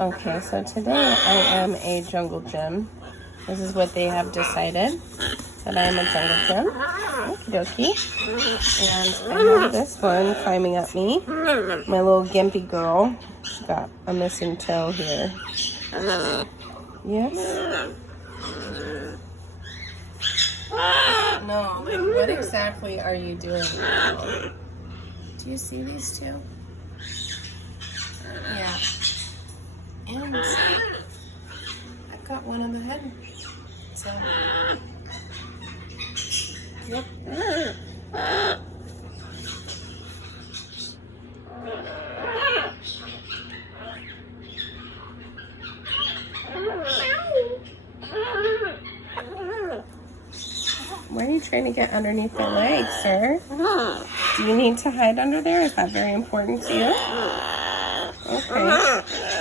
Okay, so today I am a jungle gym. This is what they have decided, that I am a jungle gym. Okie dokie. And I have this one climbing at me. My little gimpy girl. She's got a missing toe here. Yes? No, like what exactly are you doing now? Do you see these two? Yeah. And I've got one in the head. So, yep. Why are you trying to get underneath your legs, sir? Do you need to hide under there? Is that very important to you? Okay.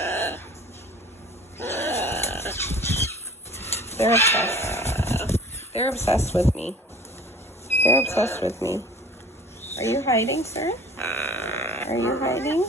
They're obsessed. They're obsessed with me. They're obsessed with me. Are you hiding, sir? Are you hiding?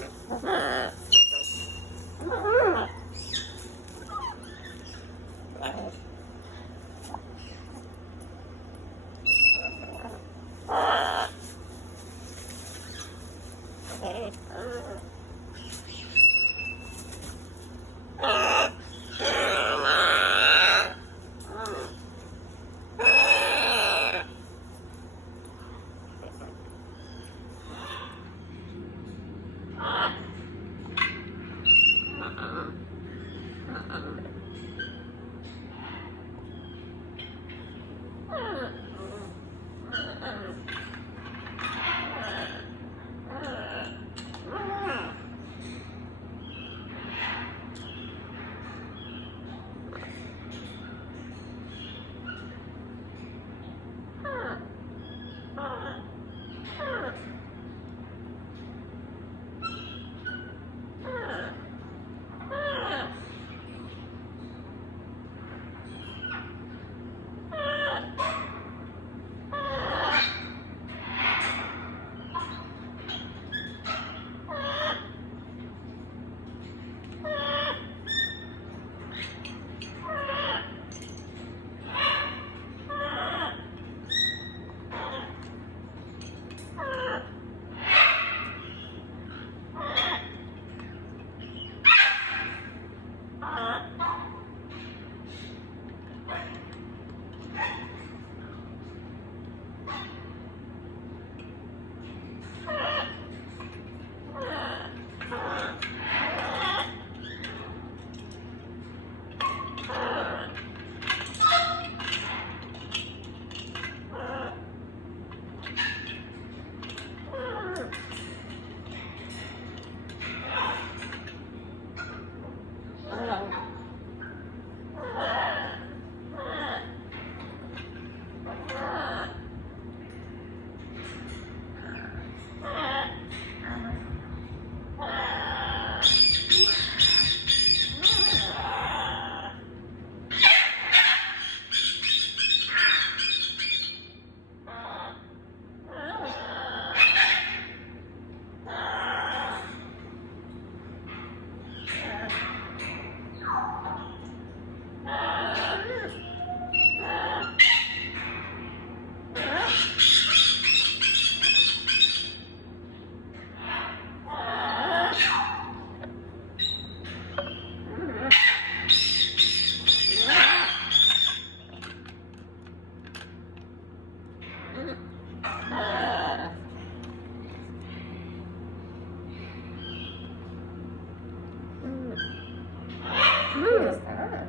Who is that?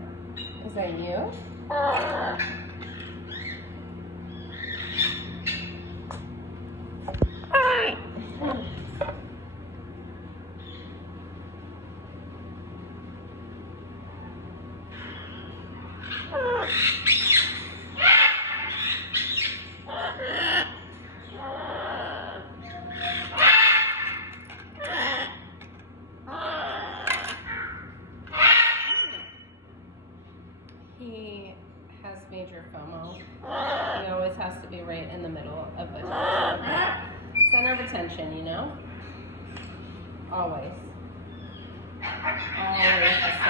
Is that you? He has major FOMO. He always has to be right in the middle of attention. Center of attention, you know? Always. Always.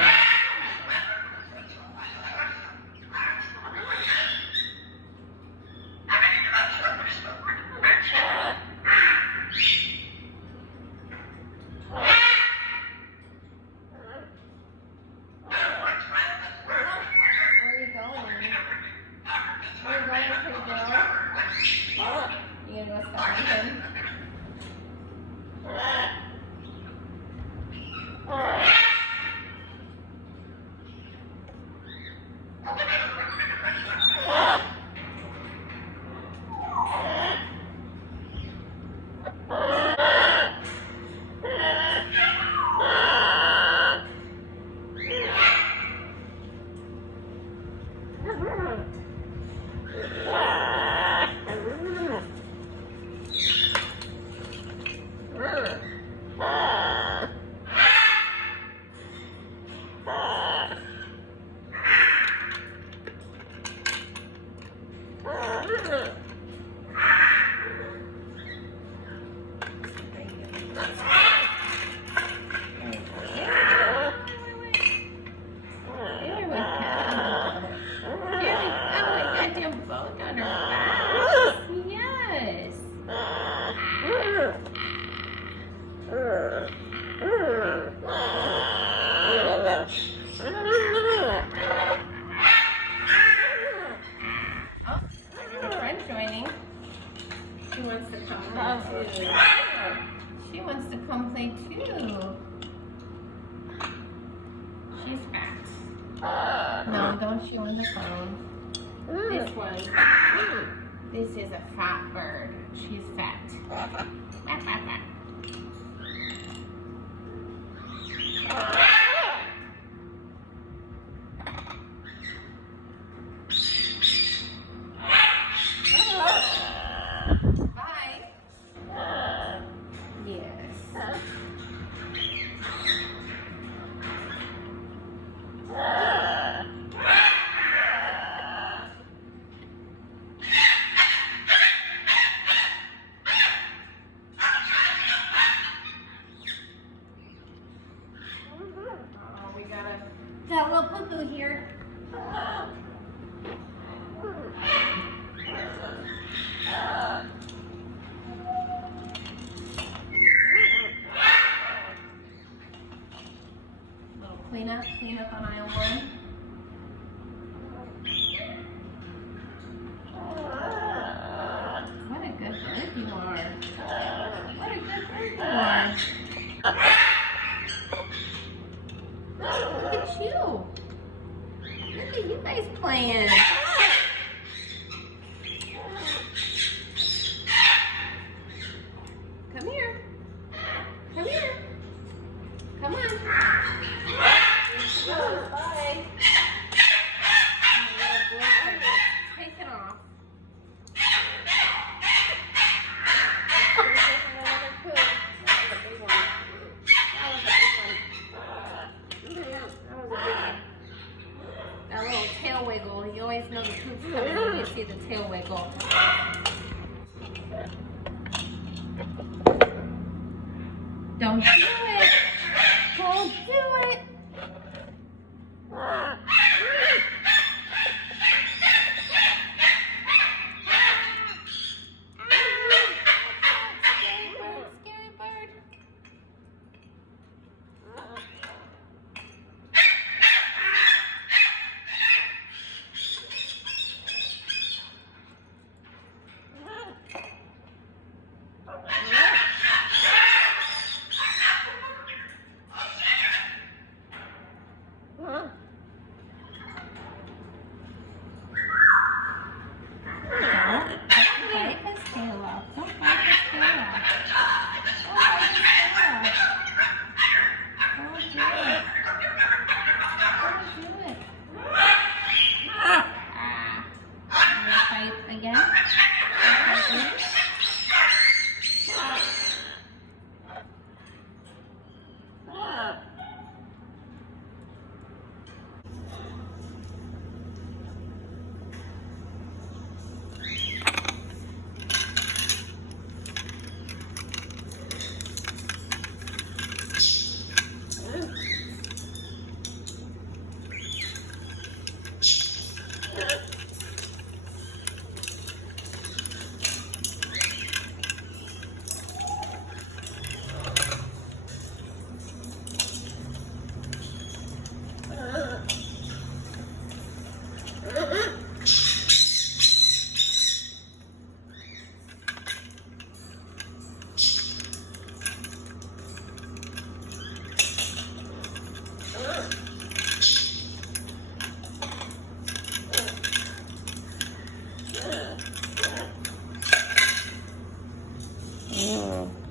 She wants to come play too. She's fat. No, don't chew on the phone. This one. This is a fat bird. She's fat. Fat, fat, fat. Got a little poo-poo here. Little cleanup on aisle 1. What a good bird you are. What a good bird you are. Look at you. Look at you guys playing. Come here. Come here. Come on. Bye. Take it off. That little tail wiggle. You always know the poop's coming when you see the tail wiggle. Don't do it. Don't do it. Scary bird.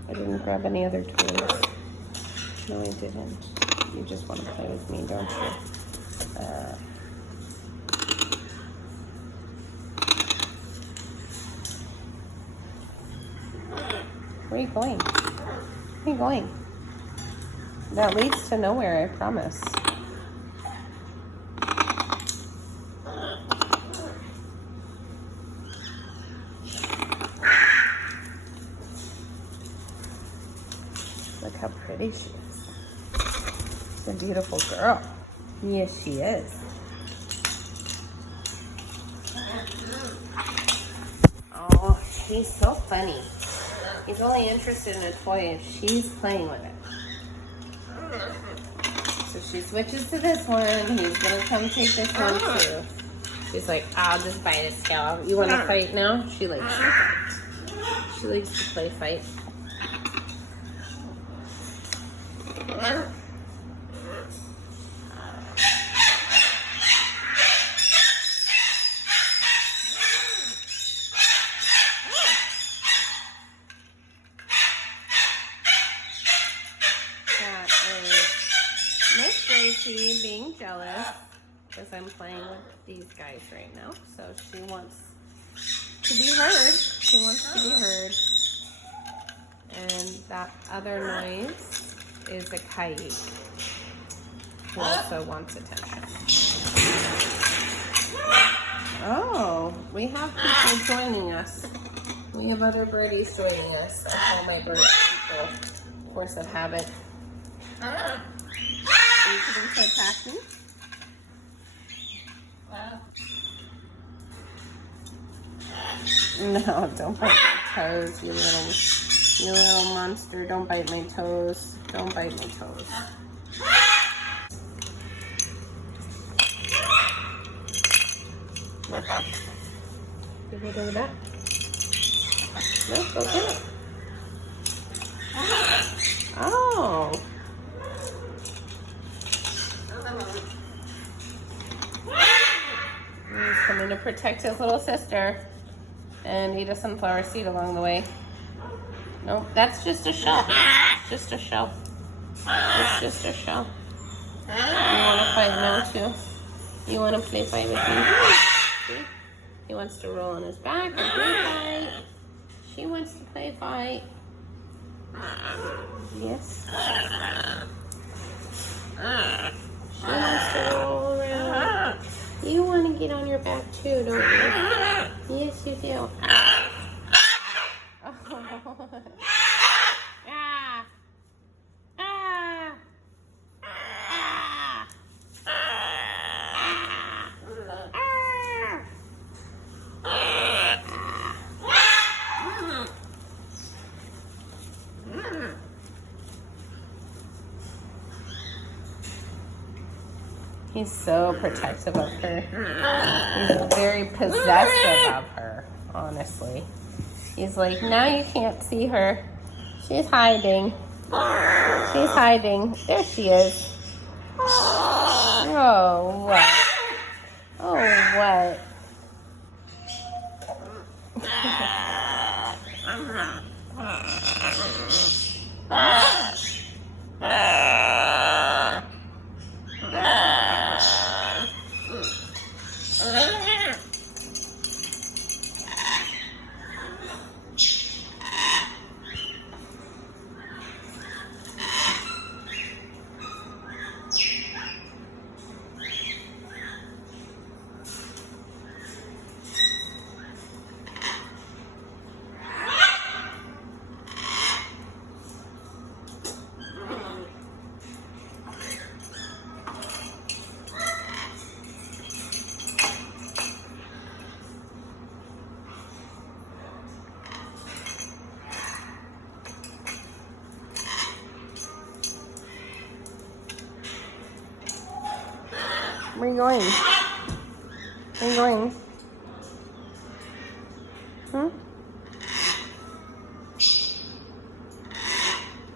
I didn't grab any other toys. No, I didn't. You just want to play with me, don't you? Where are you going? Where are you going? That leads to nowhere, I promise. pretty she is. She's a beautiful girl. Yes, she is. Oh, she's so funny. He's only interested in a toy if she's playing with it. So she switches to this one. He's gonna come take this one too. She's like, I'll just bite his tail. You want to fight now? She likes to fight. She likes to play fight. Miss Gracie being jealous because I'm playing with these guys right now. So she wants to be heard. She wants to be heard. And that other noise is a coyote who also wants attention. Oh, we have people joining us. We have other birdies joining us. I call my bird people, force of habit. Are you going to attack me? Wow. No, don't bite my toes, you little monster. Don't bite my toes. Don't bite my toes. Did we do that? No, go get it. Oh. He's coming to protect his little sister and eat a sunflower seed along the way. Nope, that's just a shell. It's just a shell. It's just a shell. You want to fight now too? You want to play fight with me? See? He wants to roll on his back and play fight. She wants to play fight. Yes. She wants to roll around. You want to get on your back too, don't you? Yes, you do. Ah. Ah. He's so protective of her. He's very possessive of her, honestly. He's like, now you can't see her. She's hiding. She's hiding. There she is. Oh, what? Oh, what? Where are you going? Where are you going?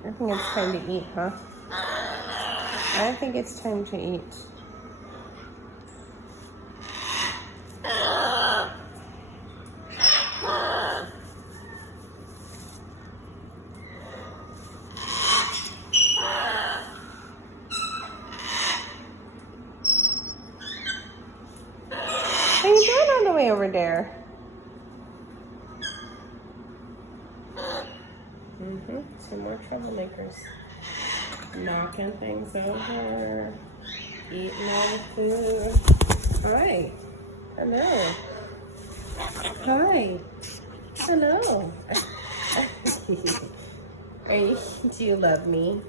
I think it's time to eat, huh? I think it's time to eat. What are you doing all the way over there? Some more troublemakers. Knocking things over. Eating all the food. Hi. Hello. Hi. Hello. Do you love me?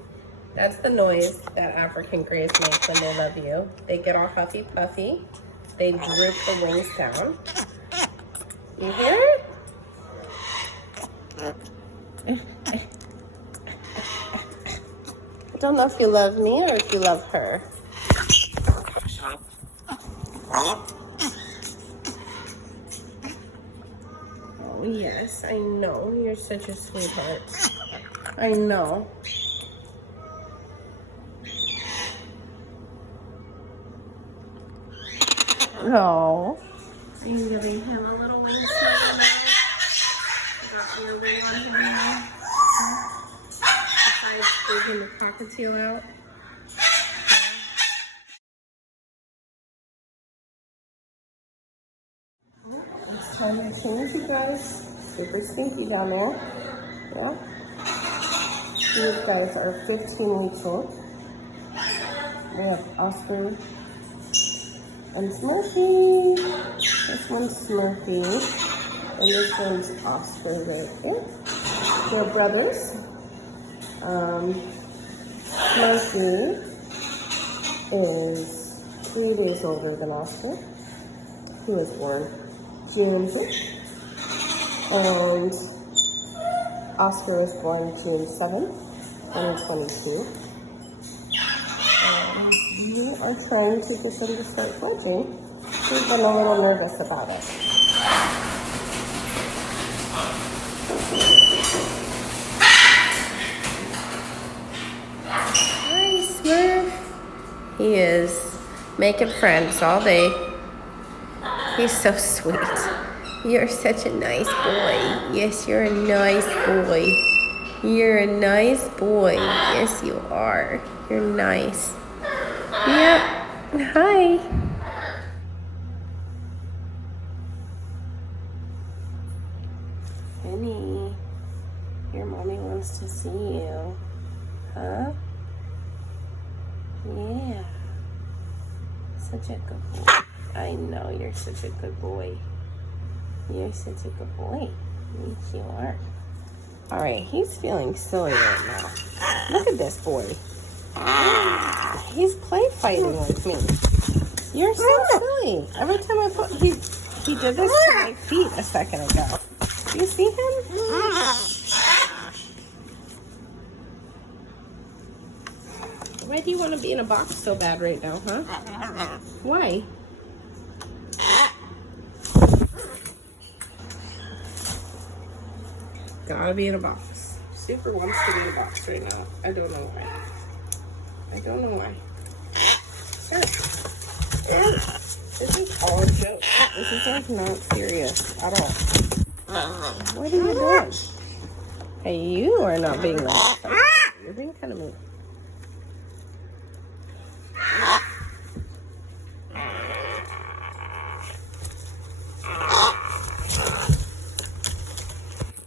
That's the noise that African grays make when they love you. They get all huffy puffy. They droop the wings down. You hear it? I don't know if you love me or if you love her. Oh yes, I know. You're such a sweetheart. I know. No. Are you giving him a little wing snuggle now? You got your wing on him now? Besides freaking the cockatiel out? It's time to change, you guys. Super stinky down there. Yeah. These guys are 15 weeks old. We have Oscar and Smurfy. This one's Smurfy. And this one's Oscar right there. They're brothers. Smurfy is 3 days older than Oscar, who was born June 5th. And Oscar was born June 7th, 2022. We are trying to get them to start fledging. We've been a little nervous about it. Hi, Smurf. He is making friends all day. He's so sweet. You're such a nice boy. Yes, you're a nice boy. You're a nice boy. Yes, you are. You're nice. Yep. Hi. Penny, your mommy wants to see you. Huh? Yeah. Such a good boy. I know you're such a good boy. You're such a good boy. Yes, you are. All right, he's feeling silly right now. Look at this boy. He's play fighting with me. You're so silly. Every time I put, he did this to my feet a second ago. Do you see him? Why do you want to be in a box so bad right now, huh? Why? Gotta be in a box. Super wants to be in a box right now. I don't know why. I don't know why. Sir. This is all a joke. This is like not serious at all. What are you doing? Hey, you are not being nice. You're being kind of mean.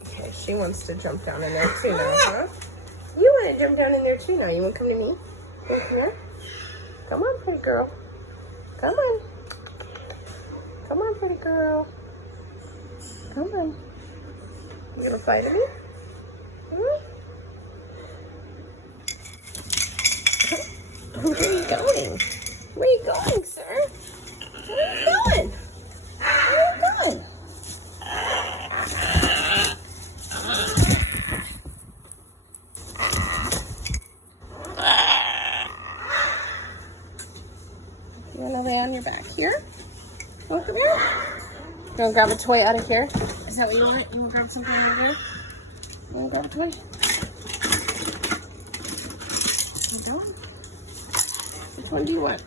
Okay, she wants to jump down in there too now, huh? You want to jump down in there too now. You want to come to me? You want to come here? Come on, pretty girl. Come on. Come on, pretty girl. Come on. You gonna fight at me? Hmm? Where are you going? Where are you going, sir? Where are you going? Where are you going? You wanna lay on your back here? Come here. You wanna grab a toy out of here? Is that what you want? You wanna grab something out of here? You wanna grab a toy? You don't? Which one do you want?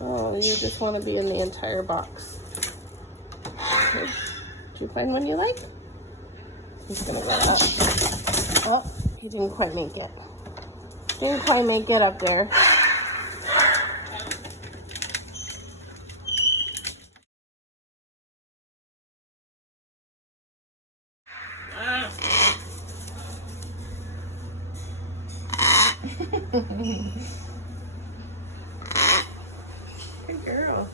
Oh, you just want to be in the entire box. Okay. Did you find one you like? He's gonna run up. Oh, he didn't quite make it. Didn't quite make it up there. Good girl.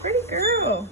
Pretty girl.